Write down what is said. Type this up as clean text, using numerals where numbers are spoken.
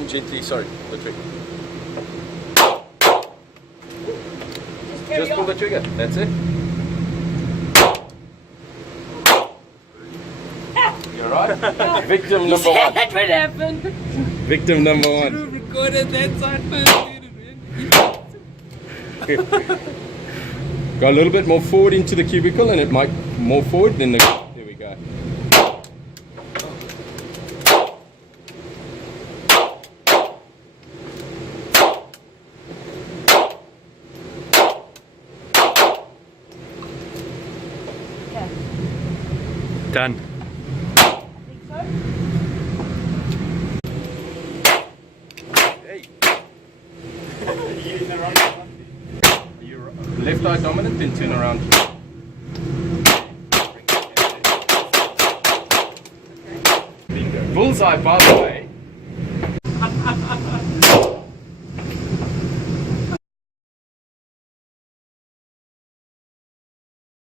and gently, sorry, the trigger. Just pull the trigger, that's it. You're right. Victim number one. That would happen. Victim number Should one. have recorded that side first. Go a little bit more forward into the cubicle, and it might more forward than the. There we go. Done. Hey. You're left eye dominant, then turn around. Bullseye, by the way.